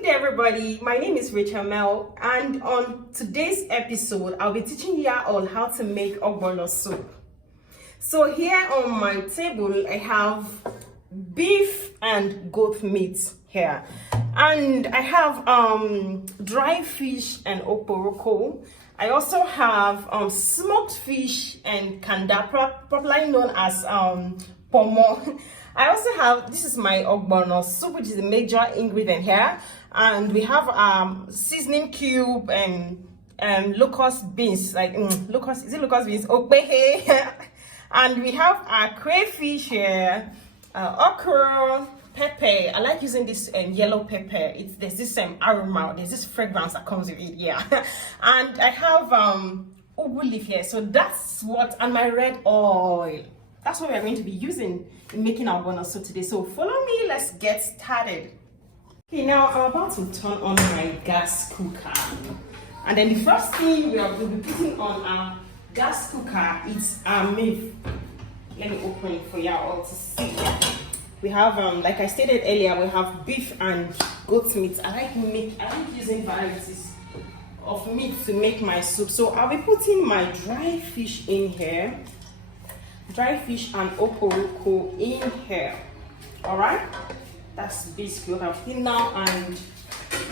Good day, everybody. My name is Rachel Mel, and on today's episode, I'll be teaching you all how to make Ogbonno soup. So here on my table, I have beef and goat meat here, and I have dry fish and oporoko. I also have smoked fish and kanda, popularly known as pomo. I also have, this is my Ogbonno soup, which is the major ingredient here, and we have seasoning cube and locust beans, like locust, is it locust beans? Okbehe. And we have our crayfish here, okra, pepper. I like using this yellow pepper. There's this aroma, there's this fragrance that comes with it, yeah. And I have ugu leaf here, so that's what, and my red oil. That's what we're going to be using in making our Ogbonno soup today. So follow me, let's get started. Okay, now I'm about to turn on my gas cooker. And then the first thing we are going to be putting on our gas cooker is our beef. Let me open it for you all to see. We have, like I stated earlier, we have beef and goat meat. I like using varieties of meat to make my soup. So I'll be putting my dry fish in here. Dry fish and oporoko in here. Alright? That's basically what I'm putting now. And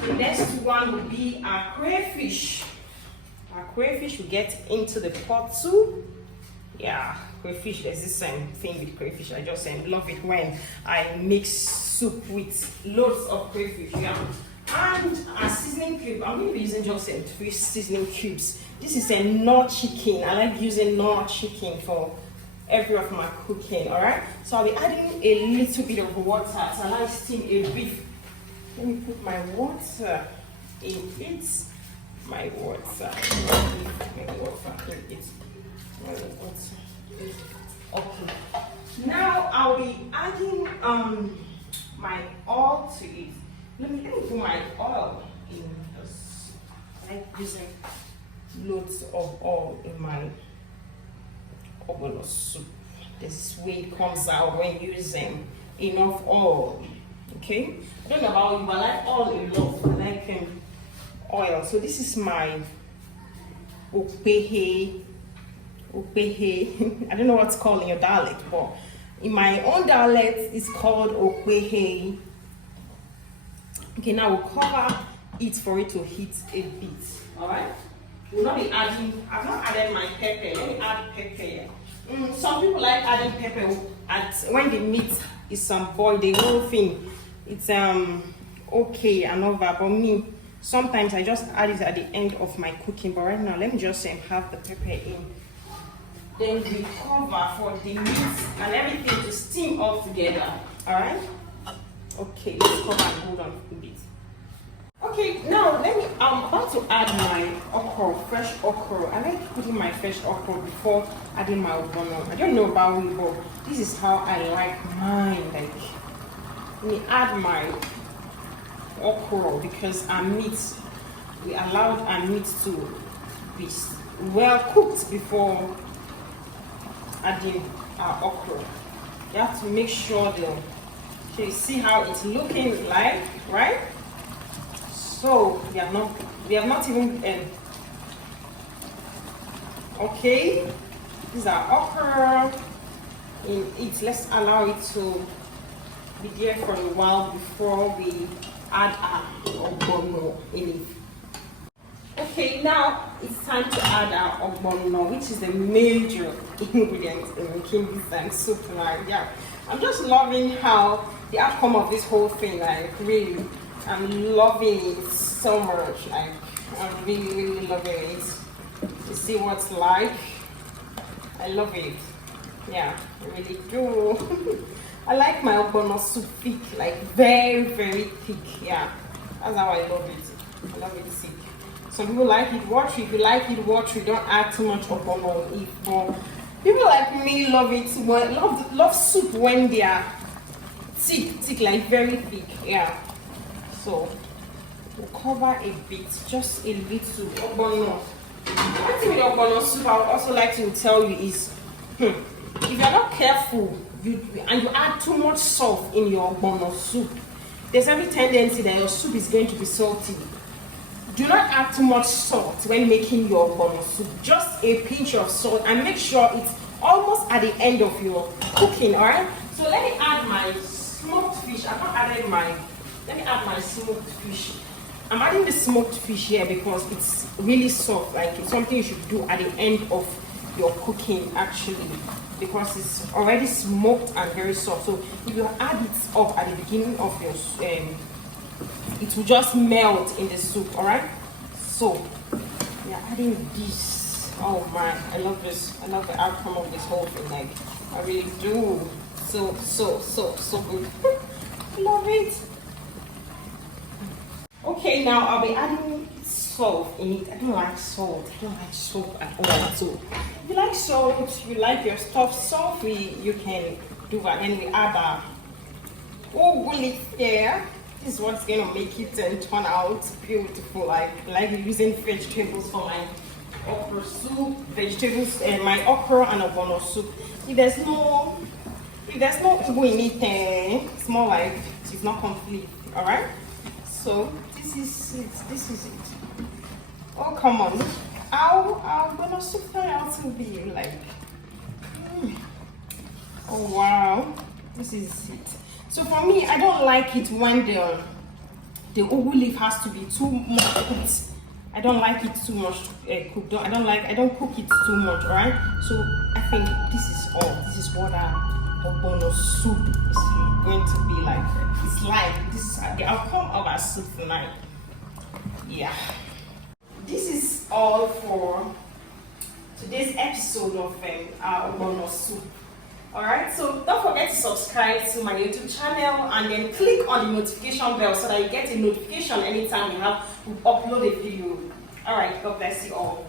the next one will be our crayfish. Our crayfish will get into the pot too. Yeah, crayfish, there's this same thing with crayfish. I just love it when I mix soup with loads of crayfish. Yeah. And our seasoning cube, I'm going to be using just 3 seasoning cubes. This is a Knorr chicken. I like using Knorr chicken for every of my cooking. All right, so I'll be adding a little bit of water to allow it to steam a beef. Let me put my water in it. My water in it. Okay, now I'll be adding my oil to it. Let me put my oil in this. I like using loads of oil in my Ogbonno soup. This way it comes out when using enough oil. Okay, I don't know about you, but I like oil a lot. I like oil. So this is my okbehe. I don't know what's called in your dialect, but in my own dialect it's called okbehe. Okay, now we'll cover it for it to heat a bit. All right, we'll not be adding, I've not added my pepper. Let me add pepper here. Some people like adding pepper when the meat is boiled, the whole thing. It's okay and all that, but me, sometimes I just add it at the end of my cooking. But right now, let me just have the pepper in. Then we cover for the meat and everything to steam all together. All right. Okay, let's cover and hold on a bit. Okay, now I'm about to add my okra, fresh okra. I like putting my fresh okra before adding my Ogbonno. I don't know about you, but this is how I like mine. Like, let me add my okra because our meat, we allowed our meat to be well cooked before adding our okra. You have to make sure so you see how it's looking like, right? So we have not even okay. These are okra in it. Let's allow it to be there for a while before we add our Ogbonno in it. Okay, now it's time to add our Ogbonno, which is the major ingredient in making this soup tonight. Yeah, I'm just loving how the outcome of this whole thing. Like, really, I'm loving it so much. Like, I'm really loving it. You see what's like? I love it. Yeah, I really do. I like my Ogbonno soup thick, like very thick. Yeah, that's how I love it. I love it thick. Some people like it watery. If you like it watery, don't add too much Ogbonno. But people like me love it. Love soup when they are thick, like very thick. Yeah. So we'll cover a bit, just a little Ogbonno. One thing with Ogbonno soup I would also like to tell you is, if you're not careful, and you add too much salt in your Ogbonno soup, there's every tendency that your soup is going to be salty. Do not add too much salt when making your ogbono soup. Just a pinch of salt, and make sure it's almost at the end of your cooking. All right. So let me add my smoked fish. I've not added my. Let me add my smoked fish. I'm adding the smoked fish here because it's really soft. Like, it's something you should do at the end of your cooking, actually, because it's already smoked and very soft. So if you add it up at the beginning of your it will just melt in the soup. All right. So we are adding this. Oh man, I love this. I love the outcome of this whole thing. Like, I really do. So good. Love it. Okay, now I'll be adding salt in it. I don't like salt. I don't like salt at all. So if you like salt, you like your stuff salty, you can do that. Then we add our oguli here. This is what's gonna make it and turn out beautiful. Like using vegetables for my okra soup, vegetables, my okra and ogbono soup. If there's no ugu in it, it's more like it's not complete. All right. So this is it. Oh, come on. Our ogbono soup turn out to be like. Oh wow, this is it. So for me, I don't like it when the ugu leaf has to be too much cooked. I don't like it too much cooked. I don't cook it too much, right? So I think this is all. This is what our ogbono soup is going to be like. It's like this is the outcome of our soup tonight. Yeah. This is all for today's episode of our ogbono soup. Alright, so don't forget to subscribe to my YouTube channel and then click on the notification bell so that you get a notification anytime we upload a video. Alright, God bless you all.